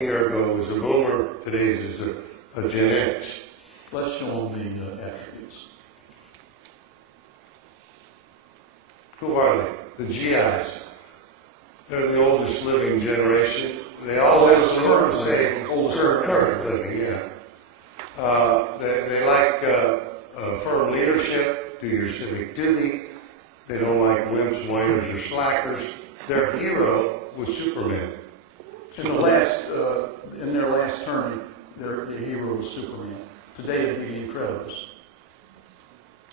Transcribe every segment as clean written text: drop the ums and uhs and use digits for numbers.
year ago was a boomer, today's is a Gen X. Let's show them the attributes. Who are they? The GIs. They're the oldest living generation. They all live the same, current living, yeah. They like firm leadership, do your civic duty. They don't like wimps, whiners, or slackers. Their hero was Superman. In their last term, the hero was Superman. Today it would be Incredibles.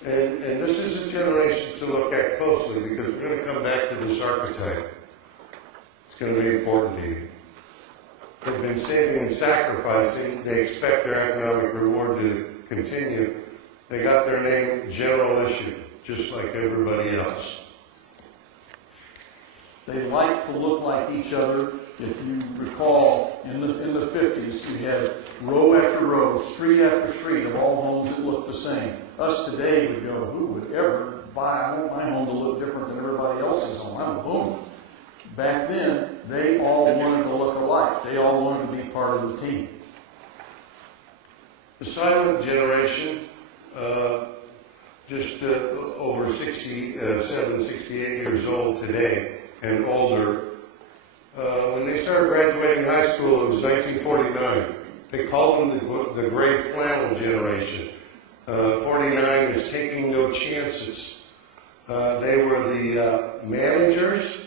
And this is a generation to look at closely because we're going to come back to this archetype. It's going to be important to you. They've been saving and sacrificing. They expect their economic reward to continue. They got their name General Issue, just like everybody else. They like to look like each other. If you recall, in the 50s, we had row after row, street after street of all homes that looked the same. Us today would go, who would ever I want my home to look different than everybody else's home. I'm a boomer. Back then, they all wanted to look alike. They all wanted to be part of the team. The silent generation, just over 67, 68 years old today and older. When they started graduating high school, it was 1949. They called them the gray flannel generation. 49 is taking no chances. They were the managers.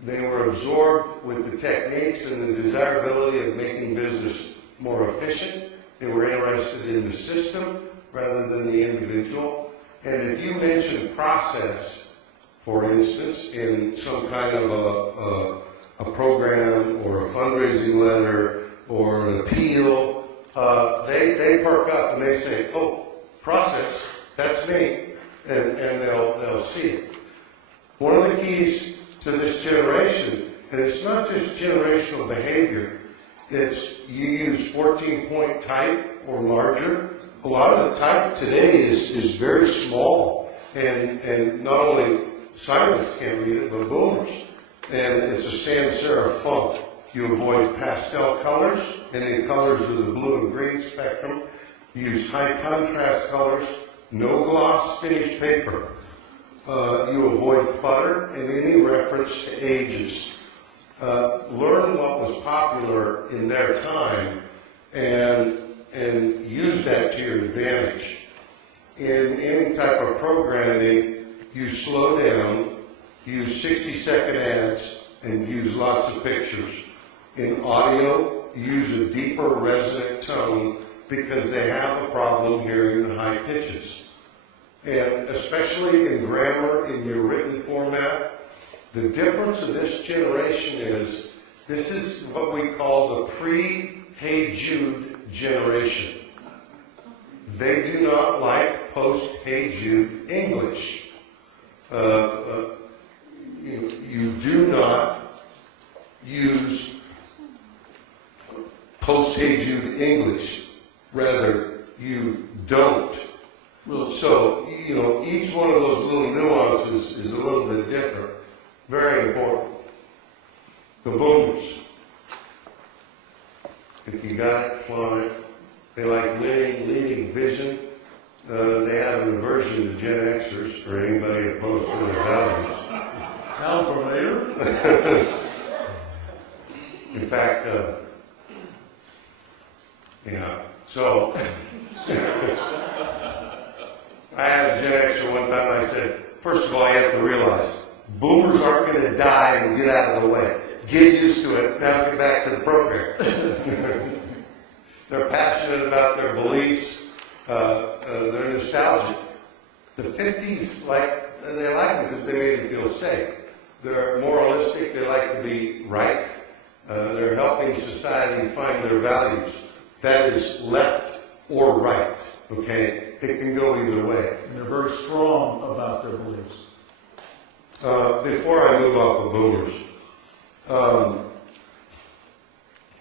They were absorbed with the techniques and the desirability of making business more efficient. They were interested in the system rather than the individual. And if you mention process, for instance, in some kind of a program or a fundraising letter or an appeal, they perk up and they say, oh, process, that's me, and they'll see it. One of the keys to this generation, and it's not just generational behavior, it's you use 14-point type or larger. A lot of the type today is very small, and not only silents can't read it, but boomers. And it's a sans serif font. You avoid pastel colors, any colors of the blue and green spectrum. You use high contrast colors, no gloss finished paper. You avoid clutter and any reference to ages. Learn what was popular in their time and use that to your advantage. In any type of programming, you slow down, use 60-second ads, and use lots of pictures. In audio, use a deeper resonant tone because they have a problem hearing the high pitches. And especially in grammar, in your written format, the difference of this generation is, this is what we call the pre-Hey Jude generation. They do not like post-Hey Jude English. You do not use post-Hey Jude English. Rather, you don't. So, each one of those little nuances is a little bit different. Very important. The boomers. If you got it, flaunt it. They like leading vision. They have an aversion to Gen Xers for anybody opposed to their values. Sound familiar? In fact, yeah. So, I had a Gen Xer one time. I said, first of all, you have to realize, boomers aren't going to die and get out of the way. Get used to it. Now get back to the program. They're passionate about their beliefs. They're nostalgic. The 50s, they like them because they made them feel safe. They're moralistic. They like to be right. They're helping society find their values. That is left or right. Okay? It can go either way. And they're very strong about their beliefs. Before I move off of boomers,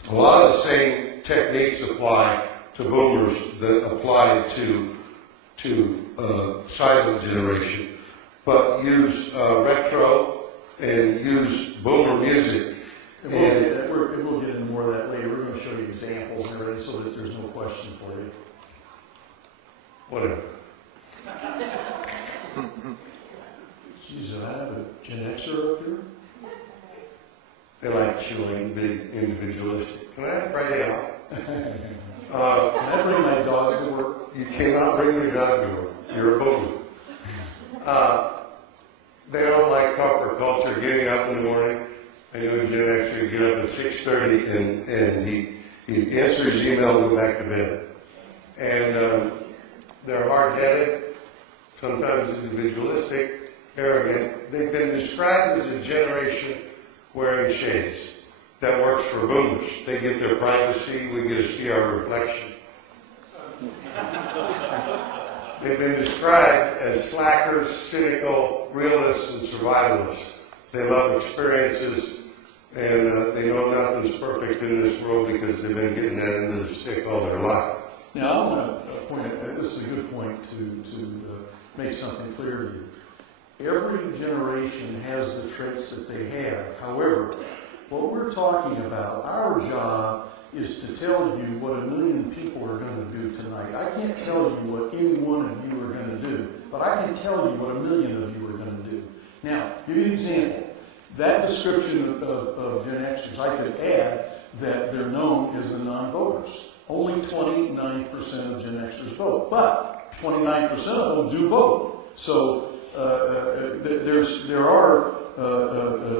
a lot of the same techniques apply to boomers that apply to silent generation, but use retro and use boomer music. And we'll get into more of that later. We're going to show you examples and everything so that there's no question for you. Whatever. Geez, I have a Gen Xer up here. They like chewing, big, individualistic. Can I have Friday off? Can I bring my dog to work? You cannot bring your dog to work. You're a boomer. They don't like corporate culture, getting up in the morning. I know a Gen Xer get up at 6:30 and he answers his email and go back to bed. And they're hard-headed, sometimes individualistic, arrogant. They've been described as a generation wearing shades. That works for boomers. They get their privacy, we get to see our reflection. They've been described as slackers, cynical, realists, and survivalists. They love experiences, and they know nothing's perfect in this world because they've been getting that into the stick all their life. Now, I want to point out, this is a good point to make something clear to you. Every generation has the traits that they have. However, what we're talking about, our job is to tell you what 1 million people are going to do tonight. I can't tell you what any one of you are going to do, but I can tell you what 1 million of you are going to do. Now, give you an example. That description of Gen Xers, I could add that they're known as the non-voters. Only 29% of Gen Xers vote, but 29% of them do vote. So there are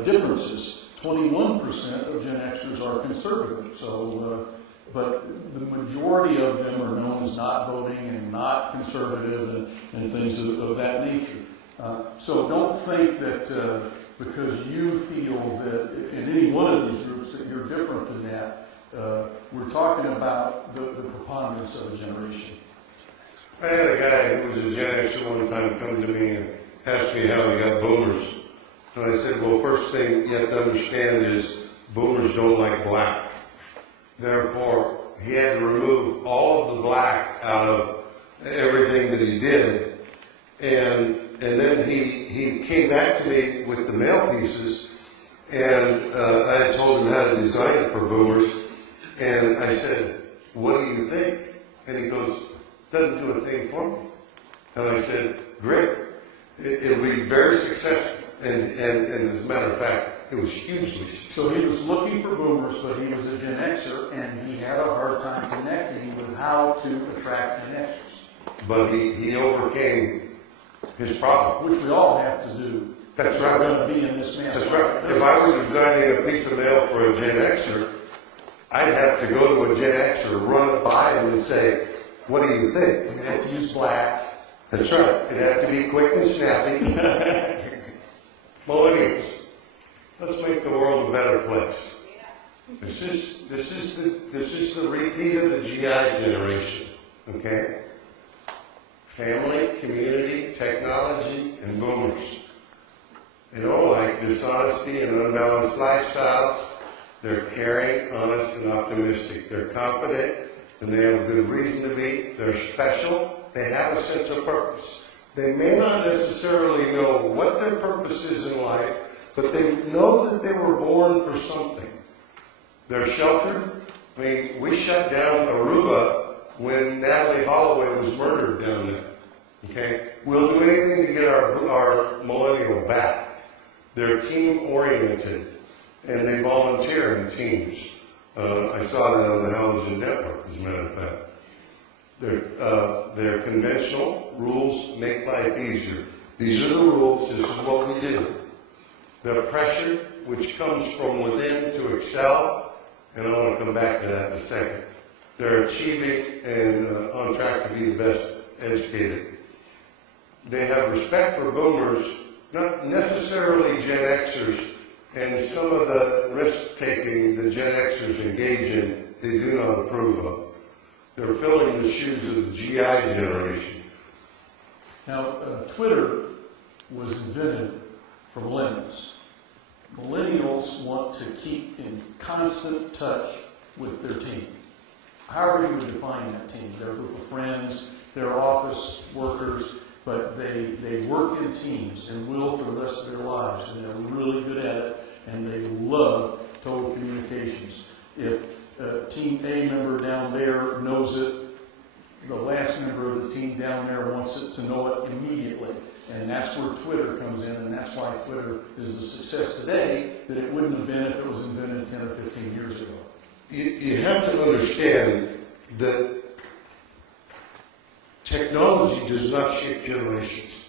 differences. 21% of Gen Xers are conservative. So, but the majority of them are known as not voting and not conservative and things of that nature. So don't think that because you feel that in any one of these groups that you're different than that. We're talking about the preponderance of a generation. I had a guy who was a Gen Xer one time come to me and asked me how he got boomers. And I said, well, first thing you have to understand is boomers don't like black. Therefore, he had to remove all of the black out of everything that he did. And then he came back to me with the mail pieces, and I had told him how to design it for boomers. And I said, what do you think? And he goes, doesn't do a thing for me. And I said, great. It'll be very successful. And as a matter of fact, it was hugely successful. So he was looking for boomers, but he was a Gen Xer, and he had a hard time connecting with how to attract Gen Xers. But he overcame his problem. Which we all have to do. That's right. We're going to be in this mess. That's right. If I were designing a piece of mail for a Gen Xer, I'd have to go to a Gen Xer, run it by him and say, what do you think? We'd have to use black. That's right. It'd have to be quick and snappy. Millennials, let's make the world a better place. This is the repeat of the GI generation. Okay? Family, community, technology, and boomers. They don't like dishonesty and unbalanced lifestyles. They're caring, honest, and optimistic. They're confident, and they have good reason to be. They're special. They have a sense of purpose. They may not necessarily know what their purpose is in life, but they know that they were born for something. They're sheltered. I mean, we shut down Aruba when Natalie Holloway was murdered down there. Okay? We'll do anything to get our millennial back. They're team-oriented, and they volunteer in teams. I saw that on the Halogen Network, as a matter of fact. They're conventional. Rules make life easier. These are the rules. This is what we do. They're pressure, which comes from within to excel, and I want to come back to that in a second. They're achieving and on track to be the best educated. They have respect for boomers, not necessarily Gen Xers, and some of the risk-taking the Gen Xers engage in, they do not approve of. They're filling the shoes of the GI generation. Now, Twitter was invented for millennials. Millennials want to keep in constant touch with their team. However you would define that team. They're a group of friends, they're office workers, but they work in teams and will for the rest of their lives. And they're really good at it, and they love total communications. If Team A member down there knows it, the last member of the team down there wants it to know it immediately. And that's where Twitter comes in, and that's why Twitter is the success today that it wouldn't have been if it was invented 10 or 15 years ago. You have to understand that technology does not shape generations.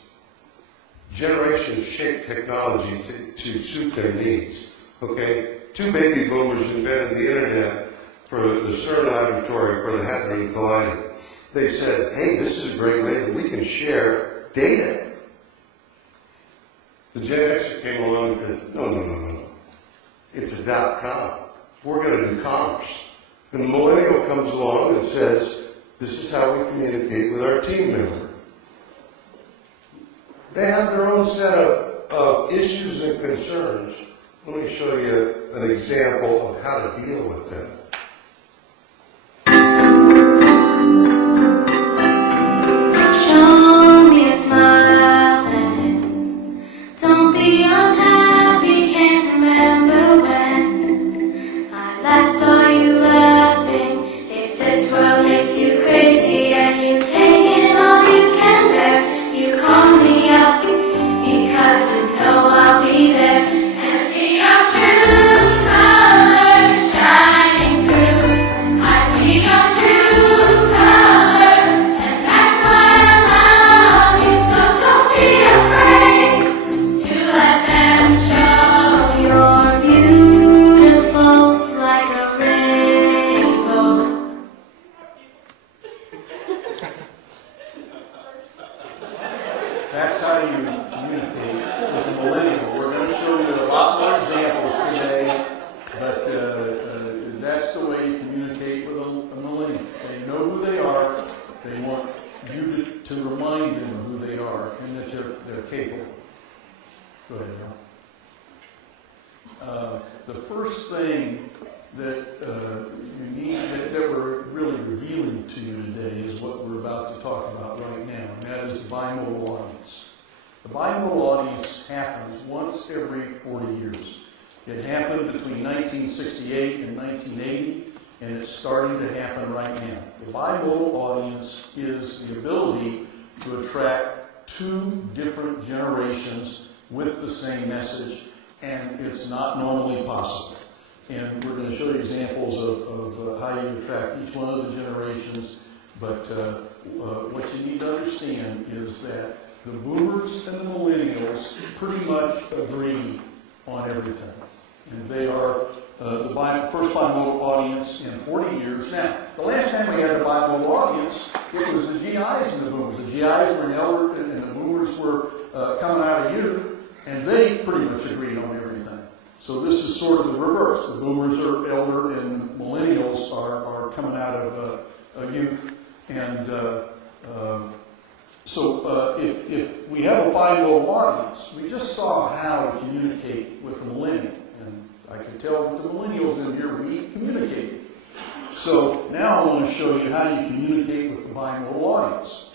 Generations shape technology to suit their needs. Okay? 2 baby boomers invented the internet for the CERN laboratory for the Hadron Collider. They said, hey, this is a great way that we can share data. The Gen Xer came along and says, no. It's a .com. We're going to do commerce. And the millennial comes along and says, this is how we communicate with our team member. They have their own set of issues and concerns. Let me show you an example of how to deal with them. Show me a smile and don't be unhappy. Can't remember when I last saw you laughing. If this world makes you crazy and you've taken all you can bear, you call me up because you know I'll be there. And I see your true colors shining through. I see your true colors, and that's why I love you. So don't be afraid to let them show you're beautiful like a rainbow. That's how you communicate with the millennial. We're going to show you a lot more examples today, but that's the way you communicate with a millennial. They know who they are. They want you to remind them of who they are and that they're capable. Go ahead, Ron. The first thing that you need, that we're really revealing to you today is what we're about to talk about right now, and that is the bimodal audience. The bimodal audience happens once every 40 years. It happened between 1968 and 1980, and it's starting to happen right now. The bimodal audience is the ability to attract 2 different generations with the same message, and it's not normally possible. And we're going to show you examples of how you attract each one of the generations. But what you need to understand is that the boomers and the millennials pretty much agree on everything. And they are the first bimodal audience in 40 years. Now, the last time we had a bimodal audience, it was the GIs and the boomers. The GIs were an elder and the boomers were coming out of youth, and they pretty much agreed on everything. So this is sort of the reverse. The boomers are elder and millennials are coming out of youth. And so if we have a bimodal audience, we just saw how to communicate with the millennial. And I can tell with the millennials in here, we communicate. So now I want to show you how you communicate with the bimodal audience.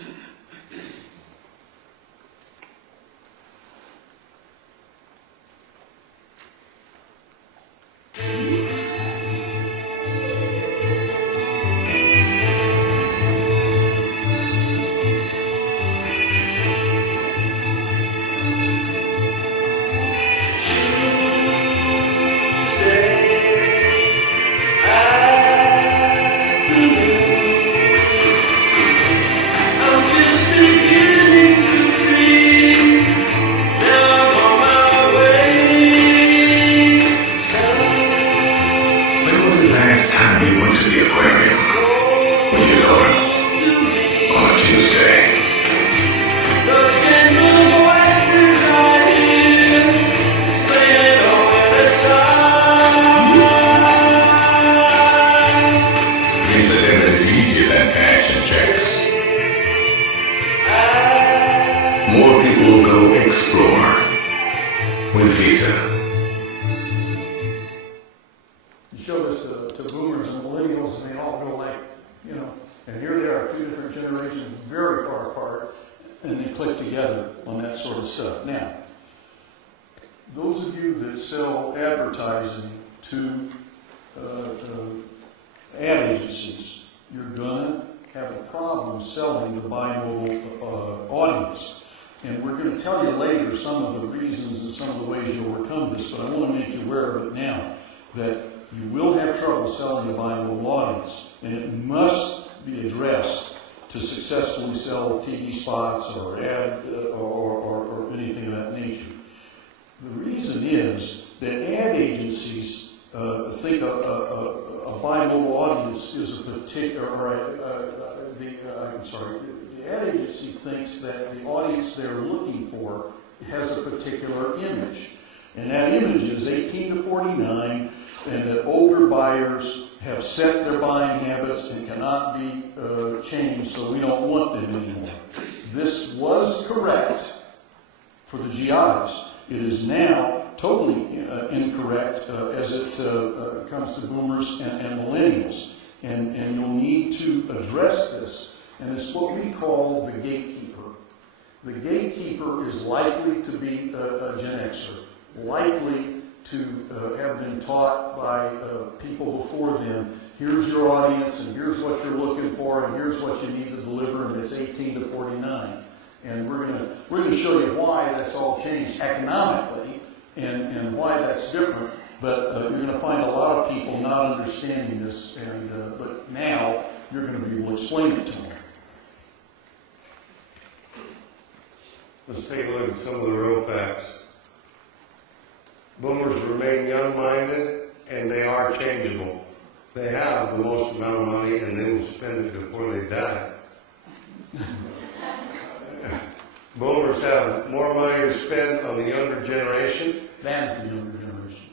More people will go explore with Visa. You show this to boomers and millennials, and they all go like, and here they are, 2 different generations, very far apart, and they click together on that sort of stuff. Now, those of you that sell advertising to ad agencies, you're going to have a problem selling to bimodal audience. And we're going to tell you later some of the reasons and some of the ways you overcome this, but I want to make you aware of it now, that you will have trouble selling to bimodal audience, and it must be addressed to successfully sell TV spots or ad or anything of that nature. The reason is that ad agencies think a bimodal audience is a particular, the ad agency thinks that the audience they're looking for has a particular image. And that image is 18 to 49, and that older buyers have set their buying habits and cannot be changed, so we don't want them anymore. This was correct for the GIs. It is now totally incorrect as it comes to boomers and millennials. And you'll need to address this. And it's what we call the gatekeeper. The gatekeeper is likely to be a Gen Xer, likely to have been taught by people before them, here's your audience, and here's what you're looking for, and here's what you need to deliver, and it's 18 to 49. And we're going to show you why that's all changed economically and why that's different. But you're going to find a lot of people not understanding this, but now you're going to be able to explain it to them. Let's take a look at some of the real facts. Boomers remain young-minded, and they are changeable. They have the most amount of money, and they will spend it before they die. Boomers have more money to spend on the younger generation. Than the younger generation.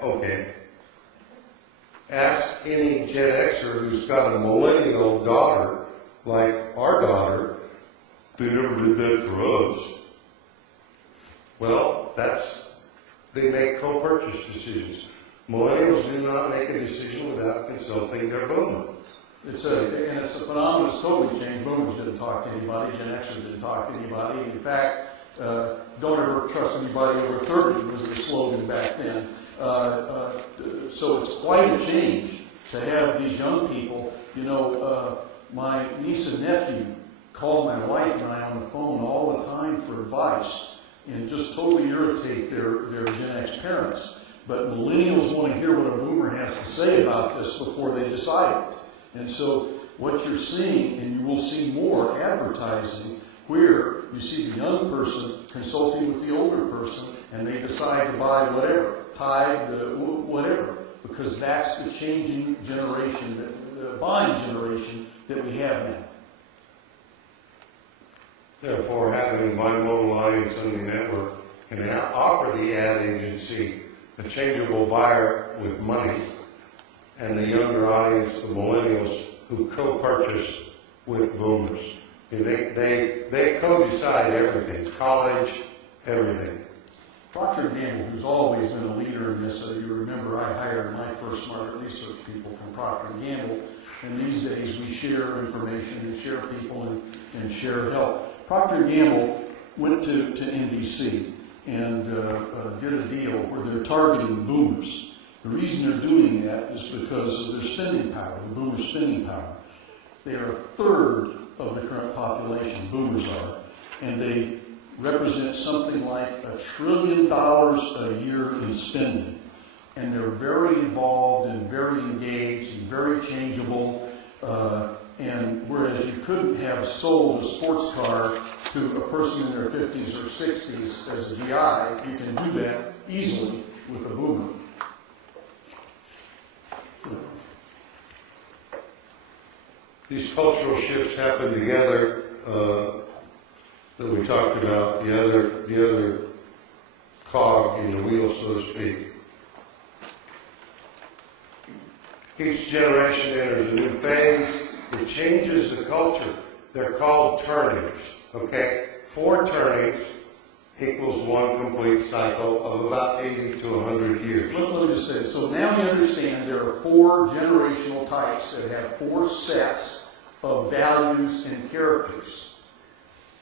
Okay. Ask any Gen Xer who's got a millennial daughter, like our daughter, they never did that for us. Well, they make co-purchase decisions. Millennials do not make a decision without consulting their boomer. It's a phenomenon that's totally changed. Boomers didn't talk to anybody. Gen Xers didn't talk to anybody. In fact, don't ever trust anybody over 30 was the slogan back then. So it's quite a change to have these young people. You know, my niece and nephew call my wife and I on the phone all the time for advice and just totally irritate their Gen X parents. But millennials want to hear what a boomer has to say about this before they decide it. And so what you're seeing, and you will see more advertising, where you see the young person consulting with the older person, and they decide to buy whatever, Tide, whatever, because that's the changing generation, the buying generation that we have now. Therefore, having a bimodal audience on the network can offer the ad agency a changeable buyer with money, and the younger audience, the millennials, who co-purchase with boomers. And they co-decide everything, college, everything. Procter & Gamble, who's always been a leader in this, you remember I hired my first market research people from Procter & Gamble, and these days we share information and share people and share help. Procter & Gamble went to NBC and did a deal where they're targeting boomers. The reason they're doing that is because of their spending power, the boomer spending power. They are a third of the current population, boomers are, and they represent something like $1 trillion a year in spending. And they're very involved and very engaged and very changeable. And whereas you couldn't have sold a sports car to a person in their 50s or 60s as a GI, you can do that easily with a boomer. These cultural shifts happen together that we talked about, the other cog in the wheel, so to speak. Each generation enters a new phase. It changes the culture. They're called turnings, okay? 4 turnings equals 1 complete cycle of about 80 to 100 years. Let me just say, so now you understand there are 4 generational types that have 4 sets of values and characters.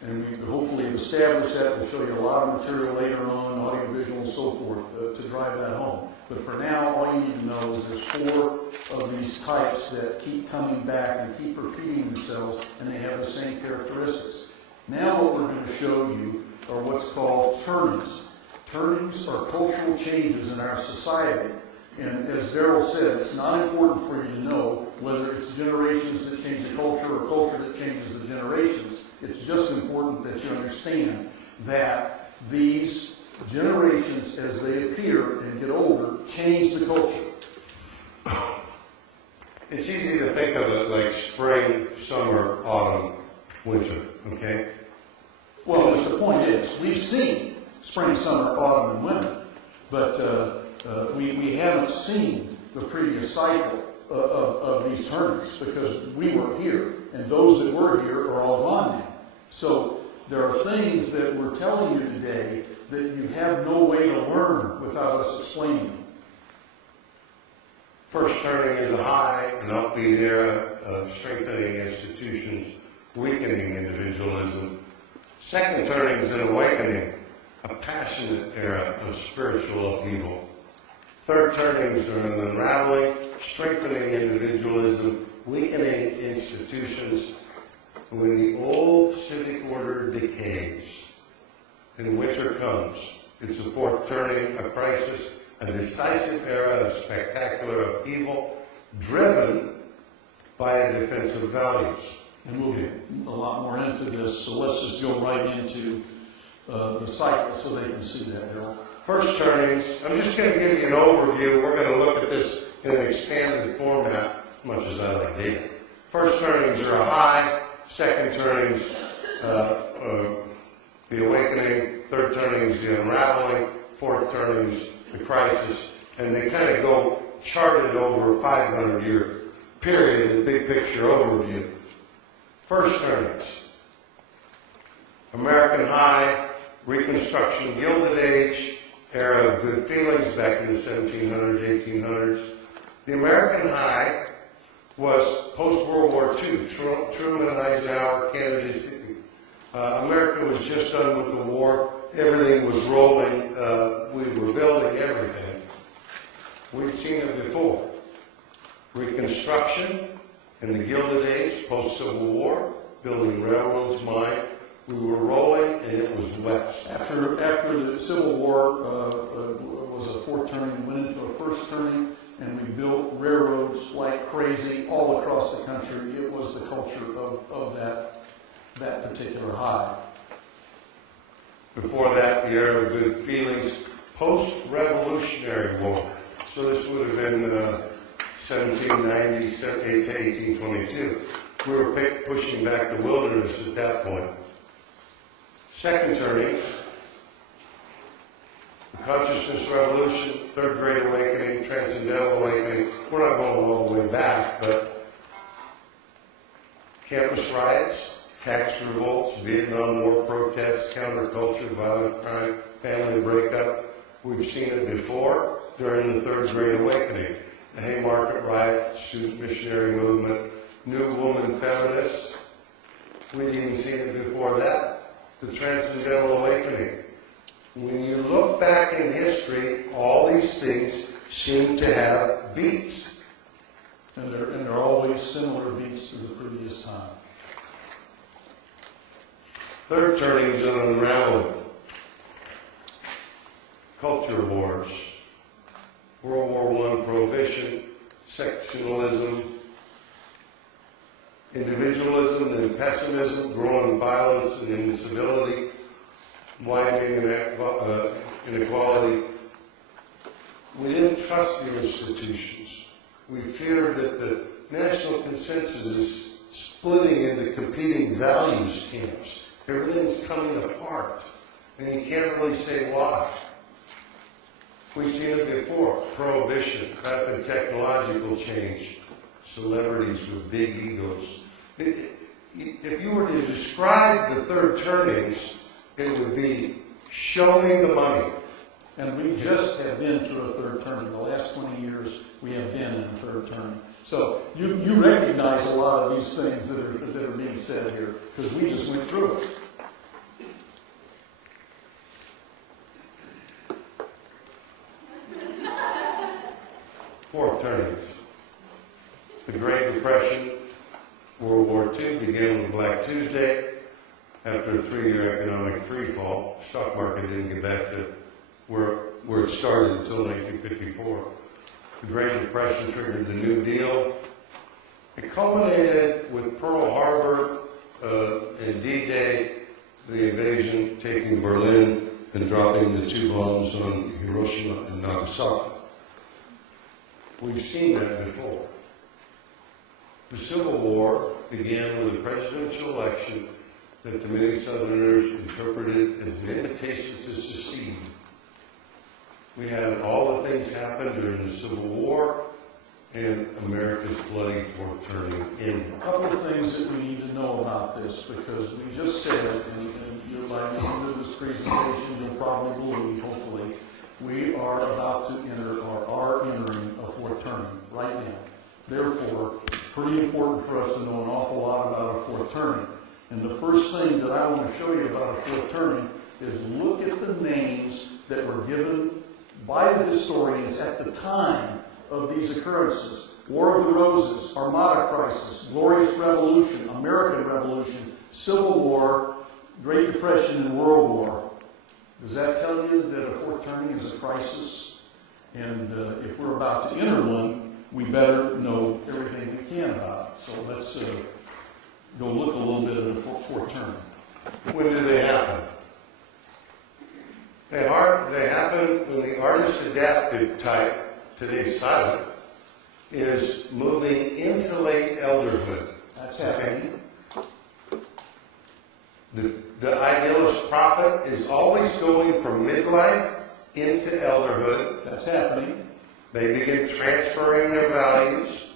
And we hopefully have established that. We'll show you a lot of material later on, audio, visual, and so forth, to drive that home. But for now, all you need to know is there's 4 of these types that keep coming back and keep repeating themselves, and they have the same characteristics. Now what we're going to show you are what's called turnings. Turnings are cultural changes in our society. And as Darryl said, it's not important for you to know whether it's generations that change the culture or culture that changes the generations. It's just important that you understand that these generations, as they appear and get older, change the culture. It's easy to think of it like spring, summer, autumn, winter, okay? Well, the point is, we've seen spring, summer, autumn, and winter, but we haven't seen the previous cycle of these turnings because we weren't here, and those that were here are all gone now. So there are things that we're telling you today that you have no way to learn without us explaining them. First turning is a high and upbeat era of strengthening institutions, weakening individualism. Second turning is an awakening, a passionate era of spiritual upheaval. Third turnings are an unraveling, strengthening individualism, weakening institutions. When the old civic order decays and winter comes, it's a fourth turning, a crisis, a decisive era of spectacular upheaval driven by a defense of values. And we'll get a lot more into this, so let's just go right into the cycle so they can see that, Darryl. First turnings, I'm just going to give you an overview. We're going to look at this in an expanded format, as much as I like data. First turnings are a high, second turnings, the awakening, third turnings, the unraveling, fourth turnings, the crisis, and they kind of go charted over a 500-year period, a big picture overview. First turnings, American high, Reconstruction, Gilded Age, era of good feelings back in the 1700s, 1800s. The American high was post-World War II, Truman and Eisenhower candidacy. America was just done with the war. Everything was rolling. We were building everything. We've seen it before. Reconstruction in the Gilded Age, post-Civil War, building railroads, mine. We were rolling, and it was west. After the Civil War was a fourth turning, we went into a first turning, and we built railroads like crazy all across the country. It was the culture of that particular high. Before that, the era of good feelings, post-Revolutionary War. So this would have been 1790 to 1822. We were pushing back the wilderness at that point. Second turnings, the consciousness revolution, third great awakening, transcendental awakening. We're not going all the way back, but campus riots, tax revolts, Vietnam War protests, counterculture, violent crime, family breakup. We've seen it before during the third great awakening. The Haymarket riot, student missionary movement, new woman feminists. We've even seen it before that. The Transcendental Awakening. When you look back in history, all these things seem to have beats. And they're always similar beats to the previous time. Third turning is an unraveling. Culture wars. World War I prohibition, sectionalism, individualism and pessimism, growing violence and incivility, widening inequality. We didn't trust the institutions. We feared that the national consensus is splitting into competing values camps. Everything's coming apart, and you can't really say why. We've seen it before. Prohibition, rapid technological change, celebrities with big egos. If you were to describe the third turnings, it would be, show me the money. And we just have been through a third turning. The last 20 years, we have been in a third turning. So you recognize a lot of these things that are being said here, because we just went through it. Depression. World War II began with Black Tuesday. After a 3-year economic freefall, the stock market didn't get back to where it started until 1954. The Great Depression triggered the New Deal. It culminated with Pearl Harbor and D-Day, the invasion taking Berlin and dropping the 2 bombs on Hiroshima and Nagasaki. We've seen that before. The Civil War began with a presidential election that the many Southerners interpreted as an invitation to secede. We had all the things happen during the Civil War and America's bloody forthcoming end. A couple of things that we need to know about this, because we just said, and you're by the end of this presentation, you'll probably believe, hopefully, we are about to enter, or are entering, a fourth term right now. Therefore, pretty important for us to know an awful lot about a fourth term. And the first thing that I want to show you about a fourth term is look at the names that were given by the historians at the time of these occurrences. War of the Roses, Armada Crisis, Glorious Revolution, American Revolution, Civil War, Great Depression, and World War. Does that tell you that a fourth turning is a crisis? And if we're about to enter one, we better know everything we can about it. So let's go look a little bit at the fourth turning. When did they happen? They happen when the artist-adapted type, today's silent, is moving into late elderhood. That's happening. The idealist prophet is always going from midlife into elderhood. That's happening. They begin transferring their values.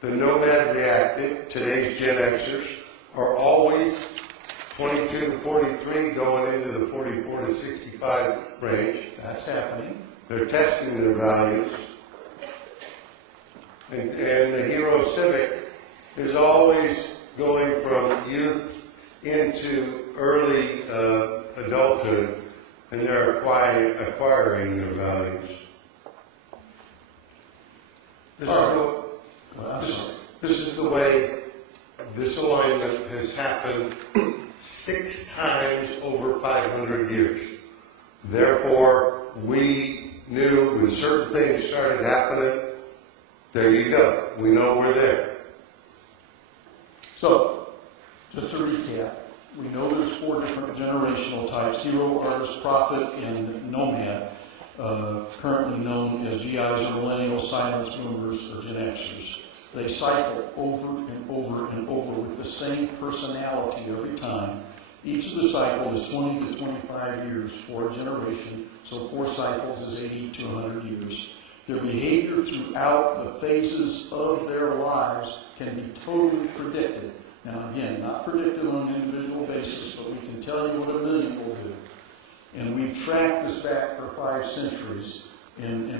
The nomad reactive, today's Gen Xers, are always 22 to 43, going into the 44 to 65 range. That's happening. They're testing their values. And the hero civic is always going from youth into early adulthood, and they're acquiring their values. This is the way this alignment has happened 6 times over 500 years. Therefore, we knew when certain things started happening, there you go. We know we're there. So, just to recap, we know there's 4 different generational types: hero, artist, prophet, and nomad, currently known as GIs or millennials, silence boomers, or Gen Xers. They cycle over and over and over with the same personality every time. Each of the cycles is 20 to 25 years for a generation, so 4 cycles is 80 to 100 years. Their behavior throughout the phases of their lives can be totally predicted. Now again, not predicted on an individual basis, but we can tell you what a million will do. And we've tracked this back for 5 centuries, and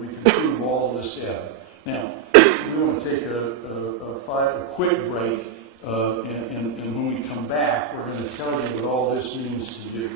we can prove all of this data. Now, we want to take a quick break, and when we come back, we're going to tell you what all this means to you.